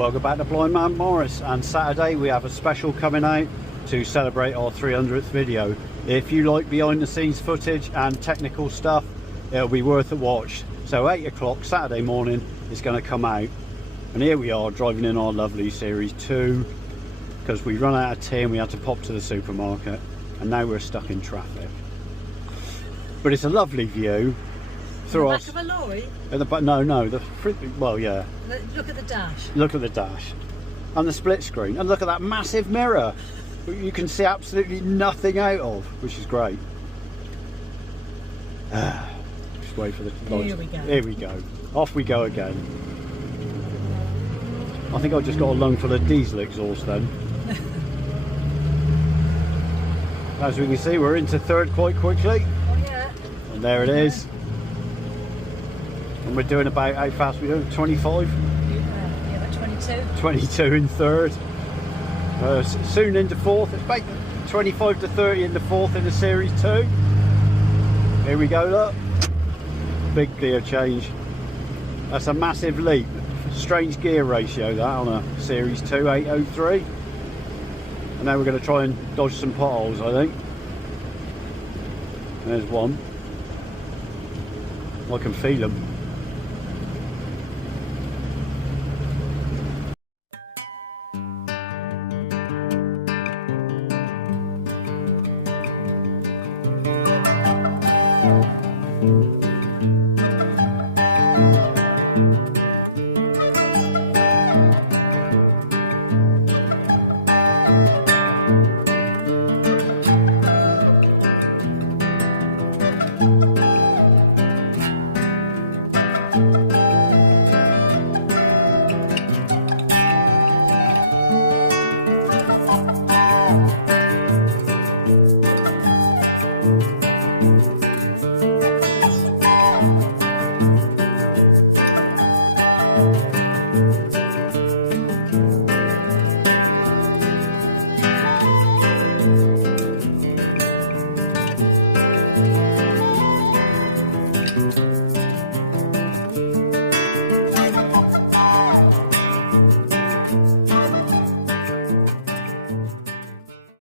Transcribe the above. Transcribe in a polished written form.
welcome back to Blind Man Morris, and Saturday we have a special coming out to celebrate our 300th video. If you like behind the scenes footage and technical stuff, it'll be worth a watch. So 8 o'clock Saturday morning is going to come out, and here we are driving in our lovely Series 2 because we run out of tea and we had to pop to the supermarket, and now we're stuck in traffic. But it's a lovely view through the back of a lorry? At the back, no, well, yeah. Look at the dash. Look at the dash and the split screen, and look at that massive mirror you can see absolutely nothing out of, which is great. Just wait for the lights. Here we go. Here we go. Off we go again. I think I've just got a lung full of diesel exhaust then. As we can see, we're into third quite quickly. Oh yeah. And there it is. And we're doing about, how fast are we doing? 25? Yeah, about 22. 22 in third. Soon into fourth. It's about 25 to 30 in the fourth in the Series 2. Here we go, look. Big gear change. That's a massive leap. Strange gear ratio that on a Series 2 803. And now we're going to try and dodge some potholes, I think. There's one. I can feel them.